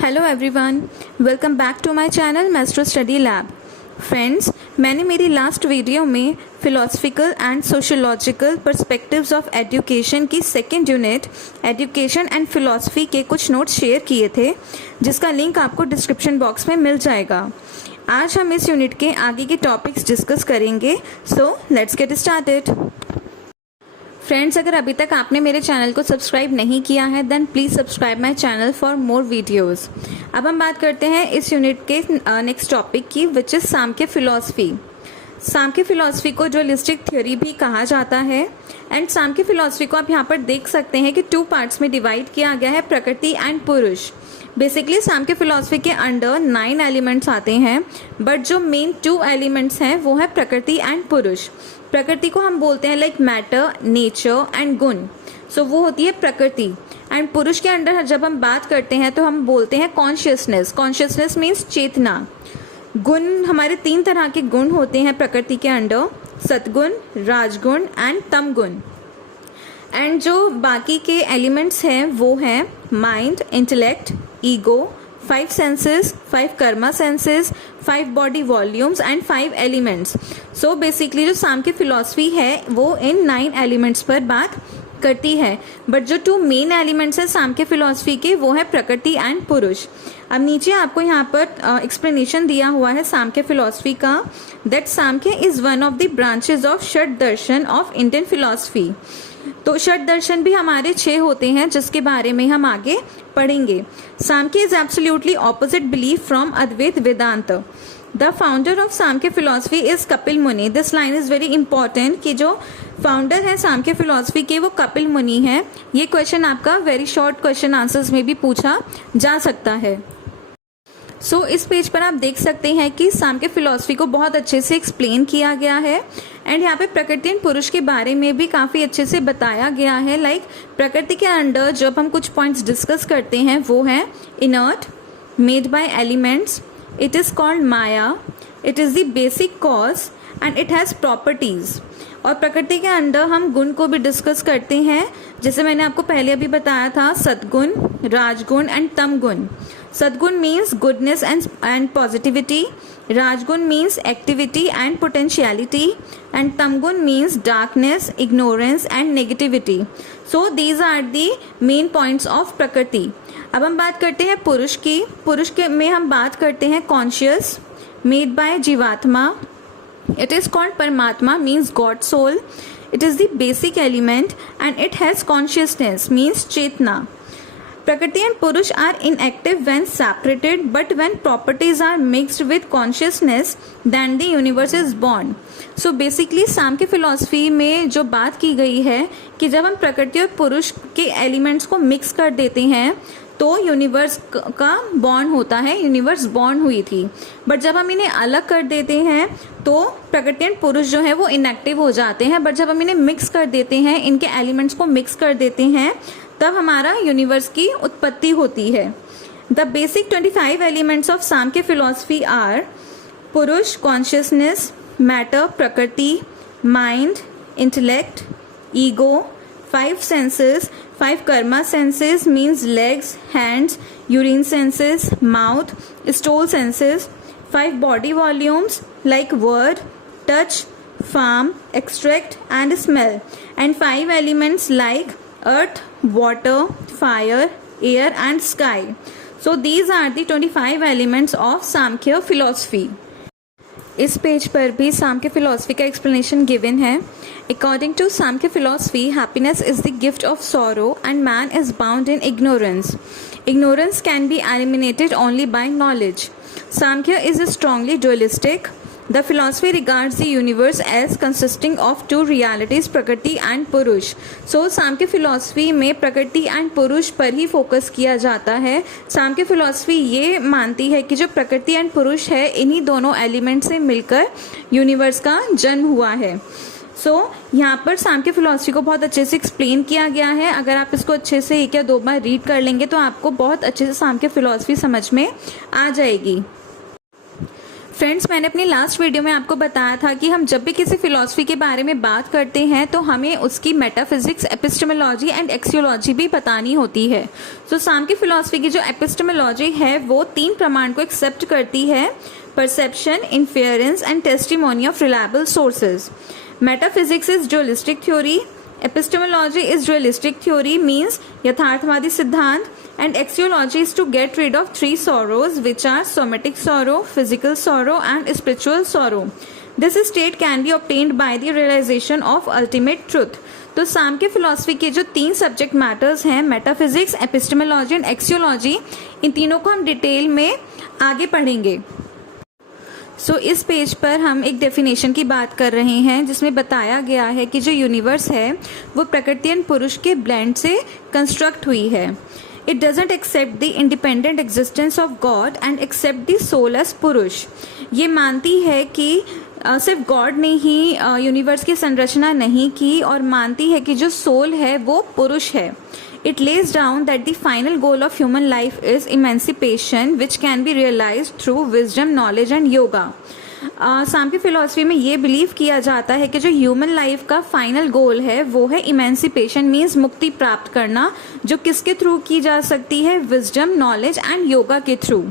Hello everyone, welcome back to my channel Maestro Study Lab. Friends, मैंने मेरी last video में philosophical and sociological perspectives of education की second unit education and philosophy के कुछ notes share किए थे, जिसका लिंक आपको डिस्क्रिप्शन बॉक्स में मिल जाएगा। आज हम इस यूनिट के आगे के टॉपिक्स डिस्कस करेंगे, so let's get started. Friends, अगर अभी तक आपने मेरे चैनल को सब्सक्राइब नहीं किया है then please subscribe my channel for more videos. अब हम बात करते हैं इस यूनिट के नेक्स्ट टॉपिक की, which is Sankhya philosophy. Sankhya philosophy को डुअलिस्टिक थ्योरी भी कहा जाता है एंड सांख्य फिलॉसफी को आप यहाँ पर देख सकते हैं कि 2 पार्ट्स में डिवाइड किया गया है, प्रकृति एंड पुरुष। बेसिकली सांख्य फिलॉसफी के अंडर 9 एलिमेंट्स आते हैं, बट जो मेन 2 एलिमेंट्स हैं वो है प्रकृति एंड पुरुष। प्रकृति को हम बोलते हैं लाइक मैटर, नेचर एंड गुण, सो वो होती है प्रकृति। एंड पुरुष के अंडर जब हम बात करते हैं तो हम बोलते हैं कॉन्शियसनेस। कॉन्शियसनेस मीन्स चेतना। गुण, हमारे 3 तरह के गुण होते हैं प्रकृति के अंडर, सतगुण, राजगुण एंड तमगुण। एंड जो बाकी के एलिमेंट्स हैं वो हैं mind, intellect, ego, 5 senses, 5 Karma senses, 5 body volumes and 5 elements. So basically जो सांख्य फिलॉसफी है वो इन 9 एलिमेंट्स पर बात करती है, बट जो 2 मेन एलिमेंट्स है सांख्य फिलॉसफी के वो है प्रकृति एंड पुरुष। अब नीचे आपको यहाँ पर एक्सप्लेनेशन दिया हुआ है सांख्य फिलॉसफी का, that Samkhya is one of the branches of shat darshan of Indian philosophy. तो षट दर्शन भी हमारे 6 होते हैं, जिसके बारे में हम आगे पढ़ेंगे। Samkhya is absolutely opposite belief from Advaita Vedanta. The founder of Samkhya philosophy is Kapil Muni. This line is very important कि जो फाउंडर है सांख्य फिलॉसफी के वो कपिल मुनि है। ये क्वेश्चन आपका वेरी शॉर्ट क्वेश्चन आंसर्स में भी पूछा जा सकता है। सो इस पेज पर आप देख सकते हैं कि सांख्य फिलॉसफी को बहुत अच्छे से एक्सप्लेन किया गया है एंड यहाँ पे प्रकृति एंड पुरुष के बारे में भी काफ़ी अच्छे से बताया गया है। लाइक प्रकृति के अंडर जब हम कुछ पॉइंट्स डिस्कस करते हैं वो है inert, made by elements, it is called Maya, it is the basic cause and it has properties. और प्रकृति के अंडर हम गुण को भी डिस्कस करते हैं, जैसे मैंने आपको पहले अभी बताया था, सद्गुण, राजगुण and tamgun. Sadgun means goodness and positivity, rajgun means activity and potentiality and tamgun means darkness, ignorance and negativity. So these are the main points of Prakriti. अब हम बात करते हैं पुरुष की। पुरुष के में हम बात करते हैं कॉन्शियस, मेड बाय जीवात्मा, it is called Paramatma means God soul, it is the basic element and it has consciousness means Chetna. Prakriti and Purush are inactive when separated, but when properties are mixed with consciousness then the universe is born. So basically Sankhya philosophy में जो बात की गई है कि जब हम प्रकृति और पुरुष के एलिमेंट्स को मिक्स कर देते हैं तो यूनिवर्स का बॉर्न होता है, यूनिवर्स बॉर्न हुई थी। बट जब हम इन्हें अलग कर देते हैं तो प्रकृति एंड पुरुष जो है वो इनएक्टिव हो जाते हैं, बट जब हम इन्हें मिक्स कर देते हैं, इनके एलिमेंट्स को मिक्स कर देते हैं, तब हमारा यूनिवर्स की उत्पत्ति होती है। The basic 25 elements of Samkhya philosophy are purusha, consciousness, matter, prakriti, mind, intellect, ego, 5 senses, 5 karma senses means legs, hands, urine senses, mouth, stool senses, 5 body volumes like word, touch, form, extract and smell, and 5 elements like earth, water, fire, air and sky. So these are the 25 elements of Samkhya philosophy. इस page पर भी Samkhya philosophy का explanation given है। According to Samkhya philosophy, happiness is the gift of sorrow and man is bound in ignorance. Ignorance can be eliminated only by knowledge. Samkhya is strongly dualistic. The philosophy regards the universe as consisting of 2 realities, प्रकृति and पुरुष. So सांख्य philosophy में प्रकृति and पुरुष पर ही focus किया जाता है। Samkhya philosophy ये मानती है कि जो प्रकृति एंड पुरुष है, इन्हीं दोनों एलिमेंट से मिलकर यूनिवर्स का जन्म हुआ है। यहाँ पर सांख्य फिलॉसफी को बहुत अच्छे से एक्सप्लेन किया गया है। अगर आप इसको अच्छे से 1 या 2 बार रीड कर लेंगे तो आपको बहुत अच्छे से सांख्य फिलॉसफी समझ में आ जाएगी। फ्रेंड्स, मैंने अपनी लास्ट वीडियो में आपको बताया था कि हम जब भी किसी फिलॉसफी के बारे में बात करते हैं तो हमें उसकी मेटाफिजिक्स, एपिस्टेमोलॉजी एंड एक्सियोलॉजी भी बतानी होती है। तो सांख्य फिलॉसफी की जो एपिस्टेमोलॉजी है वो 3 प्रमाण को एक्सेप्ट करती है: perception, inference and testimony of reliable sources. Metaphysics is dualistic theory, epistemology is dualistic theory, means यथार्थवादी सिद्धांत, and axiology is to get rid of 3 sorrows which are somatic sorrow, physical sorrow and spiritual sorrow. This state can be obtained by the realization of ultimate truth. तो सांख्य philosophy के जो 3 subject matters हैं, metaphysics, epistemology and axiology, इन तीनों को हम detail में आगे पढ़ेंगे। इस पेज पर हम एक डेफिनेशन की बात कर रहे हैं जिसमें बताया गया है कि जो यूनिवर्स है वो प्रकृति एंड पुरुष के ब्लेंड से कंस्ट्रक्ट हुई है। It doesn't accept the independent existence of God and accept the soul as purusha. ये मानती है कि सिर्फ गॉड ने ही यूनिवर्स की संरचना नहीं की और मानती है कि जो सोल है वो पुरुष है। It lays down that the final goal of human life is emancipation, which can be realized through wisdom, knowledge and yoga. Sankhya philosophy में ये बिलीव किया जाता है कि जो ह्यूमन लाइफ का फाइनल गोल है वो है इमेंसिपेशन, मीन्स मुक्ति प्राप्त करना, जो किसके थ्रू की जा सकती है? विजडम, नॉलेज एंड योगा के थ्रू।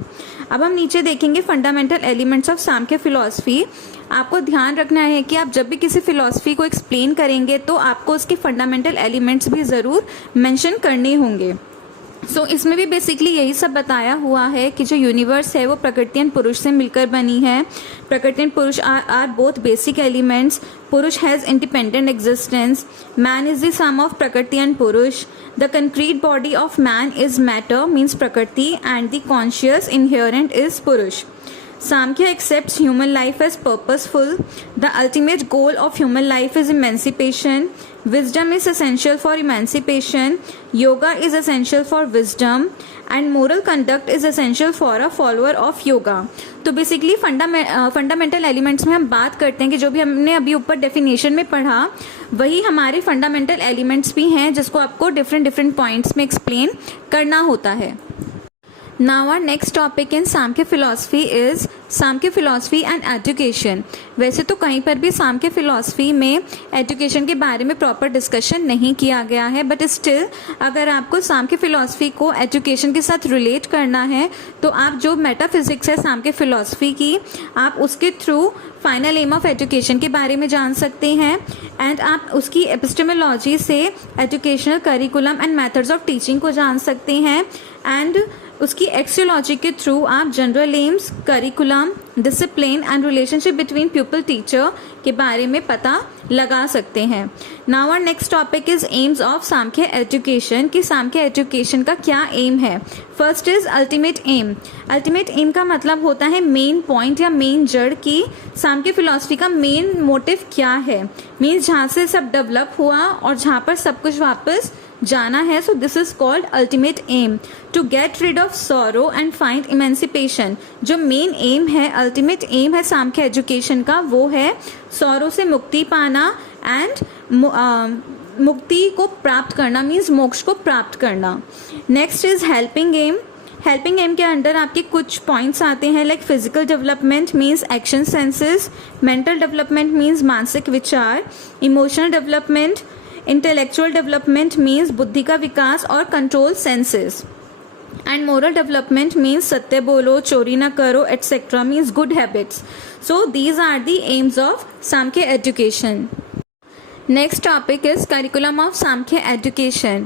अब हम नीचे देखेंगे fundamental elements of Samkhya philosophy. आपको ध्यान रखना है कि आप जब भी किसी फिलॉसफी को एक्सप्लेन करेंगे तो आपको उसके फंडामेंटल एलिमेंट्स भी ज़रूर मेंशन करने होंगे। इसमें भी बेसिकली यही सब बताया हुआ है कि जो यूनिवर्स है वो प्रकृति एंड पुरुष से मिलकर बनी है। Prakriti and Purusha are both basic elements. Purusha has independent existence. Man is the sum of Prakriti and Purusha. The concrete body of man is matter, means Prakriti, and the conscious inherent is Purusha. Samkhya accepts human life as purposeful. The ultimate goal of human life is emancipation. Wisdom is essential for emancipation. Yoga is essential for wisdom. And moral conduct is essential for a follower of yoga. तो basically fundamental elements में हम बात करते हैं कि जो भी हमने अभी ऊपर डेफिनेशन में पढ़ा वही हमारे फंडामेंटल एलिमेंट्स भी हैं जिसको आपको डिफरेंट पॉइंट्स में एक्सप्लेन करना होता है। Now our next topic in Sankhya philosophy is Sankhya philosophy and education. वैसे तो कहीं पर भी सांख्य फिलॉसफी में एजुकेशन के बारे में प्रॉपर डिस्कशन नहीं किया गया है, बट स्टिल अगर आपको सांख्य फिलॉसफी को एजुकेशन के साथ रिलेट करना है तो आप जो मेटाफिजिक्स है सांख्य फिलॉसफी की, आप उसके through final aim of education के बारे में जान सकते हैं एंड आप उसकी एपिस्टेमोलॉजी से educational curriculum and methods of teaching को जान सकते हैं एंड उसकी एक्सियोलॉजी के थ्रू आप general aims, curriculum, discipline and relationship between pupil teacher के बारे में पता लगा सकते हैं। Now our next topic is aims of Samkhya education, कि सांख्य एजुकेशन का क्या एम है। First is ultimate aim. Ultimate aim का मतलब होता है मेन पॉइंट या मेन जड़, की सांख्य फिलॉसफी का मेन मोटिव क्या है, मीन्स जहाँ से सब डेवलप हुआ और जहाँ पर सब कुछ वापस जाना है। So this is called ultimate aim, to get rid of sorrow and find emancipation. जो मेन एम है, अल्टीमेट एम है सांख्य एजुकेशन का, वो है सॉरो से मुक्ति पाना एंड मुक्ति को प्राप्त करना, मीन्स मोक्ष को प्राप्त करना। Next is helping aim. Helping aim के अंडर आपके कुछ पॉइंट्स आते हैं, like physical development means action senses, mental development means मानसिक विचार, emotional development, intellectual development means बुद्धि का विकास और control senses, and moral development means सत्य बोलो, चोरी ना करो etcetera, means good habits. So these are the aims of Samkhya education. Next topic is curriculum of Samkhya education.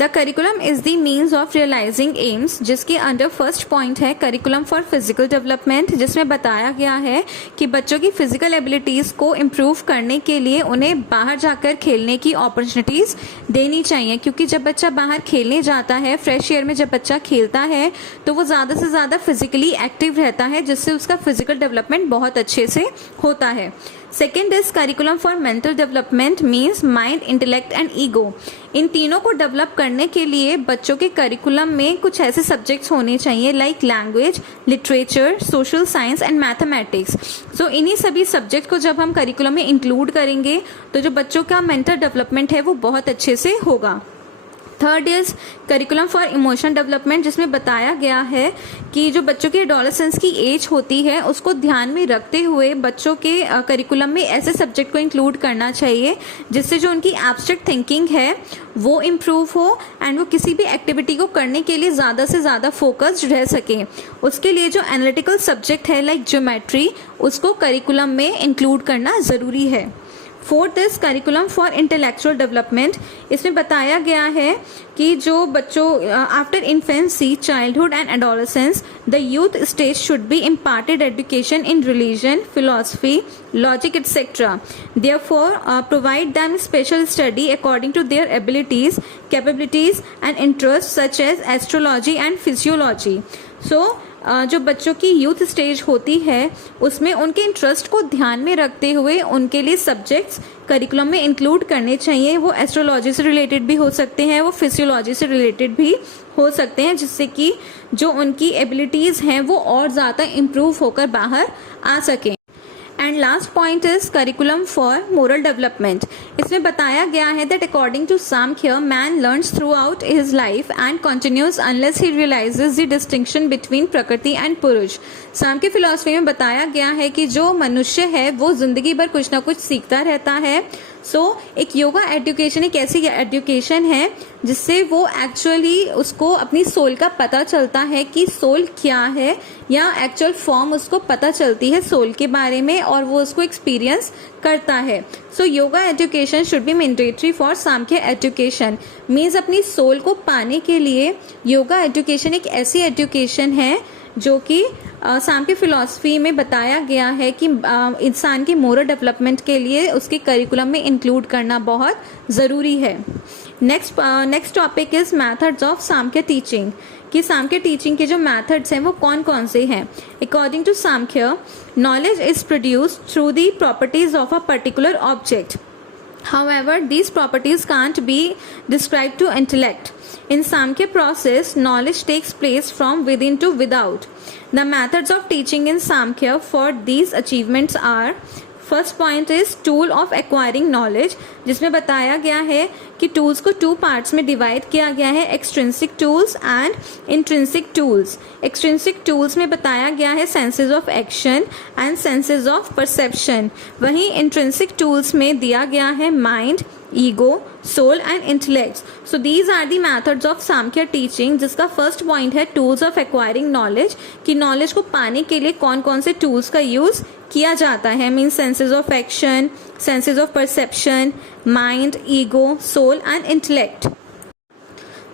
The curriculum is the means of realizing aims, जिसके under first point है curriculum for physical development, जिसमें बताया गया है कि बच्चों की physical abilities को इम्प्रूव करने के लिए उन्हें बाहर जाकर खेलने की अपॉर्चुनिटीज़ देनी चाहिए, क्योंकि जब बच्चा बाहर खेलने जाता है, फ्रेश एयर में जब बच्चा खेलता है तो वो ज़्यादा से ज़्यादा फिजिकली एक्टिव रहता है, जिससे उसका फिजिकल डेवलपमेंट बहुत अच्छे से होता है. Second is curriculum for mental development, means mind, intellect and ego. इन तीनों को डेवलप करने के लिए बच्चों के करिकुलम में कुछ ऐसे सब्जेक्ट्स होने चाहिए like language, literature, social science and mathematics. So इन्हीं सभी सब्जेक्ट को जब हम करिकुलम में इंक्लूड करेंगे तो जो बच्चों का मेंटल डेवलपमेंट है वो बहुत अच्छे से होगा. Third is curriculum for emotion development, जिसमें बताया गया है कि जो बच्चों की एडोलेसेंस की एज होती है उसको ध्यान में रखते हुए बच्चों के करिकुलम में ऐसे सब्जेक्ट को इंक्लूड करना चाहिए जिससे जो उनकी एब्स्ट्रैक्ट थिंकिंग है वो इम्प्रूव हो एंड वो किसी भी एक्टिविटी को करने के लिए ज़्यादा से ज़्यादा फोकस्ड रह सकें। उसके लिए जो एनालिटिकल सब्जेक्ट है लाइक ज्योमेट्री, उसको करिकुलम में इंक्लूड करना ज़रूरी है। Fourth is curriculum for intellectual development. इसमें बताया गया है कि जो बच्चों after infancy, childhood and adolescence, the youth stage should be imparted education in religion, philosophy, logic etcetera. Therefore provide them special study according to their abilities, capabilities and interest such as astrology and physiology. जो बच्चों की youth stage होती है उसमें उनके interest को ध्यान में रखते हुए उनके लिए सब्जेक्ट्स करिकुलम में इंक्लूड करने चाहिए। वो एस्ट्रोलॉजी से रिलेटेड भी हो सकते हैं, वो फिजियोलॉजी से रिलेटेड भी हो सकते हैं, जिससे कि जो उनकी एबिलिटीज़ हैं वो और ज़्यादा इम्प्रूव होकर बाहर आ सकें। And last point is curriculum for moral development. इसमें बताया गया है that according to Samkhya, man learns throughout his life and continues unless he realises the distinction between prakriti and purusha. Samkhya philosophy में बताया गया है कि जो मनुष्य है वो जिंदगी भर कुछ ना कुछ सीखता रहता है। एक योगा एजुकेशन एक ऐसी एजुकेशन है जिससे वो एक्चुअली उसको अपनी सोल का पता चलता है कि सोल क्या है, या एक्चुअल फॉर्म उसको पता चलती है सोल के बारे में और वो उसको एक्सपीरियंस करता है। Yoga education should be mandatory for Sankhya education. Means अपनी सोल को पाने के लिए योगा एजुकेशन एक ऐसी एजुकेशन है जो कि सांख्य फिलॉसफी में बताया गया है कि इंसान की मोरल डेवलपमेंट के लिए उसके करिकुलम में इंक्लूड करना बहुत ज़रूरी है। Next topic is methods of Samkhya teaching, कि सांख्य टीचिंग के जो मेथड्स हैं वो कौन कौन से हैं। According to Samkhya, knowledge is produced through the properties of a particular object. However, these properties can't be described to intellect. In Samkhya process, knowledge takes place from within to without. The methods of teaching in Samkhya for these achievements are: first point is tool of acquiring knowledge, जिसमें बताया गया है कि tools को 2 parts में divide किया गया है, extrinsic tools and intrinsic tools. Extrinsic tools में बताया गया है senses of action and senses of perception. वहीं इंट्रिंसिक टूल्स में दिया गया है mind, ego, soul and intellect. So these are the methods of Samkhya teaching, जिसका फर्स्ट पॉइंट है टूल्स ऑफ एक्वायरिंग नॉलेज, कि नॉलेज को पाने के लिए कौन कौन से टूल्स का यूज किया जाता है। Means senses of action, senses of perception, mind, ego, soul and intellect.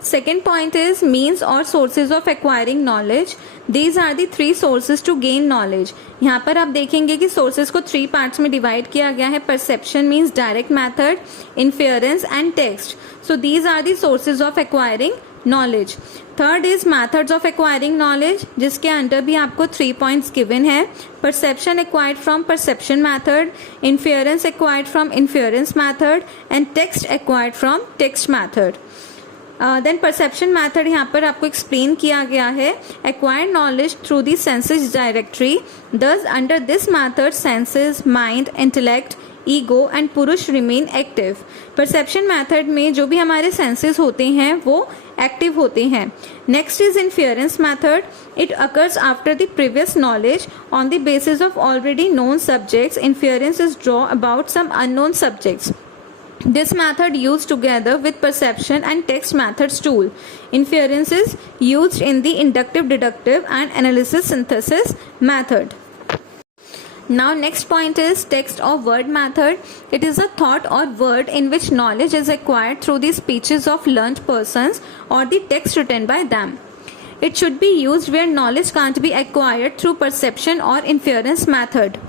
Second point is means or sources of acquiring knowledge. These are the 3 sources to gain knowledge. यहाँ पर आप देखेंगे कि sources को 3 parts में divide किया गया है. Perception means direct method, inference and text. So these are the sources of acquiring knowledge. Third is methods of acquiring knowledge, जिसके अंदर भी आपको 3 points given है. Perception acquired from perception method, inference acquired from inference method and text acquired from text method. Then perception method यहाँ पर आपको explain किया गया है, acquired knowledge through the senses directly. Thus under this method senses, mind, intellect, ego and Purusha remain active. Perception method में जो भी हमारे सेंसेस होते हैं वो एक्टिव होते हैं। Next is inference method, it occurs after the previous knowledge on the basis of already known subjects. Inference is draw about some unknown subjects. This method used together with perception and text methods tool. Inference is used in the inductive, deductive and analysis synthesis method. Now next point is text or word method. It is a thought or word in which knowledge is acquired through the speeches of learned persons or the text written by them. It should be used where knowledge can't be acquired through perception or inference method.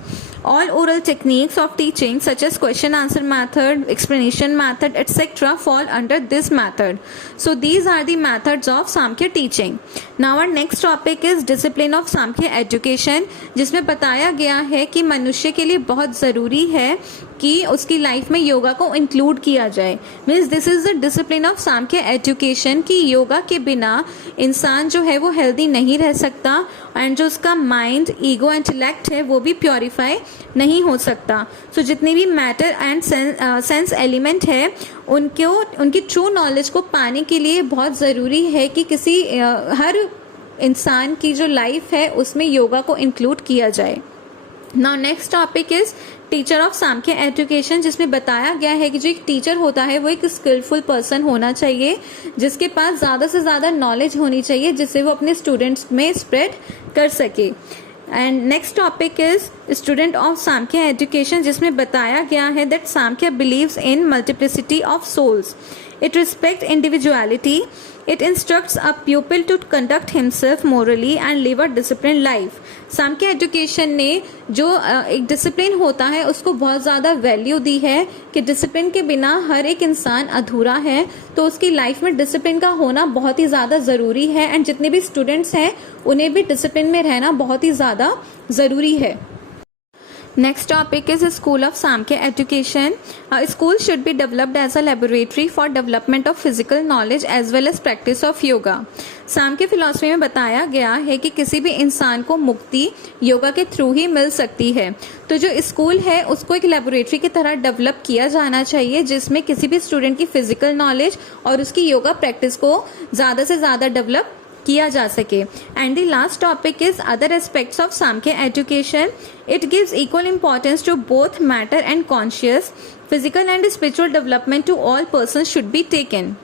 All oral techniques of teaching such as question answer method, explanation method etc. fall under this method. So these are the methods of Samkhya teaching. Now our next topic is discipline of Samkhya education, जिसमें बताया गया है कि मनुष्य के लिए बहुत ज़रूरी है कि उसकी लाइफ में योगा को इंक्लूड किया जाए। Means this is the discipline of Samkhya education कि योगा के बिना इंसान जो है वो हेल्दी नहीं रह सकता एंड जो उसका माइंड, ईगो, इंटेलेक्ट है वो भी प्योरीफाई नहीं हो सकता। सो जितनी भी मैटर एंड सेंस एलिमेंट है उनकी ट्रू नॉलेज को पाने के लिए बहुत ज़रूरी है कि हर इंसान की जो लाइफ है उसमें योगा को इंक्लूड किया जाए। Now next topic is teacher of Samkhya education, जिसमें बताया गया है कि जो एक टीचर होता है वो एक स्किलफुल पर्सन होना चाहिए जिसके पास ज़्यादा से ज़्यादा नॉलेज होनी चाहिए जिससे वो अपने स्टूडेंट्स में स्प्रेड कर सके। And next topic is student of Samkhya education, जिसमें बताया गया है दैट Samkhya believes in multiplicity of souls, it respect individuality, it instructs a pupil to conduct himself morally and live a disciplined life। Sankhya education ने जो एक डिसिप्लिन होता है उसको बहुत ज़्यादा वैल्यू दी है कि डिसिप्लिन के बिना हर एक इंसान अधूरा है, तो उसकी लाइफ में डिसिप्लिन का होना बहुत ही ज़्यादा ज़रूरी है एंड जितने भी स्टूडेंट्स हैं उन्हें भी डिसिप्लिन में रहना बहुत ही ज़्यादा ज़रूरी है। Next topic is School of Samkhya Education. A school should be developed as a laboratory for development of physical knowledge as well as practice of yoga। Sankhya philosophy में बताया गया है कि किसी भी इंसान को मुक्ति योगा के थ्रू ही मिल सकती है, तो जो स्कूल है उसको एक लेबोरेटरी की तरह डेवलप किया जाना चाहिए जिसमें किसी भी स्टूडेंट की फिजिकल नॉलेज और उसकी योगा प्रैक्टिस को ज़्यादा से ज़्यादा डेवलप किया जा सके। And the last topic is other aspects of Samkhya education, it gives equal importance to both matter and conscious, physical and spiritual development to all person should be taken.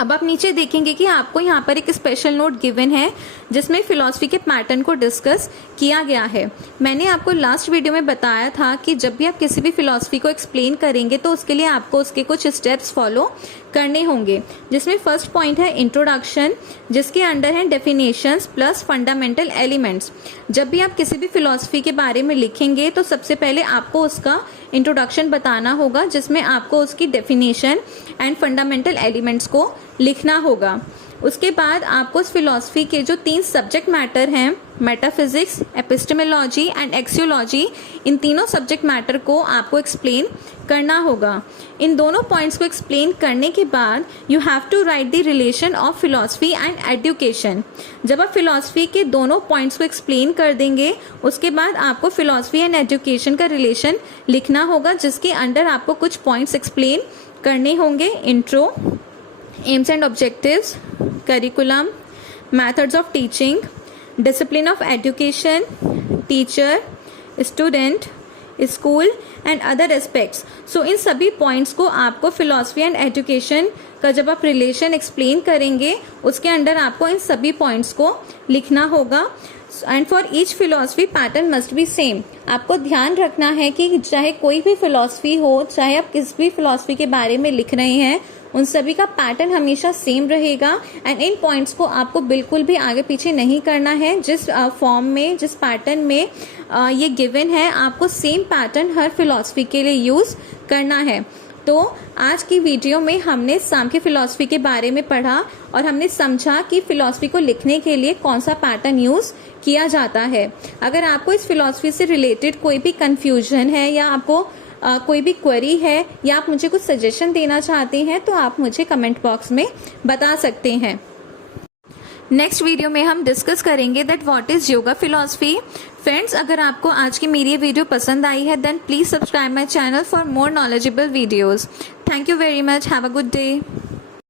अब आप नीचे देखेंगे कि आपको यहाँ पर एक स्पेशल नोट गिवन है जिसमें फिलॉसफी के पैटर्न को डिस्कस किया गया है। मैंने आपको लास्ट वीडियो में बताया था कि जब भी आप किसी भी फिलॉसफी को एक्सप्लेन करेंगे तो उसके लिए आपको उसके कुछ स्टेप्स फॉलो करने होंगे, जिसमें फर्स्ट पॉइंट है इंट्रोडक्शन, जिसके अंडर है डेफिनेशंस प्लस फंडामेंटल एलिमेंट्स। जब भी आप किसी भी फिलॉसफी के बारे में लिखेंगे तो सबसे पहले आपको उसका इंट्रोडक्शन बताना होगा जिसमें आपको उसकी डेफिनेशन एंड फंडामेंटल एलिमेंट्स को लिखना होगा। उसके बाद आपको उस फिलॉसफी के जो 3 सब्जेक्ट मैटर हैं, मेटाफिजिक्स, एपिस्टेमोलॉजी एंड एक्सियोलॉजी, इन तीनों सब्जेक्ट मैटर को आपको एक्सप्लेन करना होगा। इन दोनों पॉइंट्स को एक्सप्लेन करने के बाद you have to write the relation of philosophy and education. जब आप फिलॉसफी के दोनों पॉइंट्स को एक्सप्लेन कर देंगे उसके बाद आपको फिलॉसफी एंड एजुकेशन का रिलेशन लिखना होगा जिसके अंडर आपको कुछ पॉइंट्स एक्सप्लेन करने होंगे। Intro, AIIMS and objectives, curriculum, methods of teaching, discipline of education, teacher, student, school and other aspects। So इन सभी पॉइंट्स को आपको फिलॉसफी एंड एजुकेशन का जब आप रिलेशन एक्सप्लेन करेंगे उसके अंडर आपको इन सभी पॉइंट्स को लिखना होगा। And for each philosophy pattern must be same. आपको ध्यान रखना है कि चाहे कोई भी फिलॉसफी हो, चाहे आप किस भी फिलॉसफी के बारे में लिख रहे हैं, उन सभी का पैटर्न हमेशा सेम रहेगा एंड इन पॉइंट्स को आपको बिल्कुल भी आगे पीछे नहीं करना है। जिस फॉर्म में, जिस पैटर्न में ये गिवन है, आपको सेम पैटर्न हर फिलॉसफी के लिए यूज़ करना है। तो आज की वीडियो में हमने सांख्य फिलॉसफी के बारे में पढ़ा और हमने समझा कि फिलॉसफी को लिखने के लिए कौन सा पैटर्न यूज़ किया जाता है। अगर आपको इस फिलॉसफी से रिलेटेड कोई भी कंफ्यूजन है या आपको कोई भी क्वेरी है या आप मुझे कुछ सजेशन देना चाहते हैं तो आप मुझे कमेंट बॉक्स में बता सकते हैं। नेक्स्ट वीडियो में हम डिस्कस करेंगे that what is yoga philosophy. Friends, अगर आपको आज की मेरी ये वीडियो पसंद आई है then please subscribe my channel for more knowledgeable videos. Thank you very much, have a good day.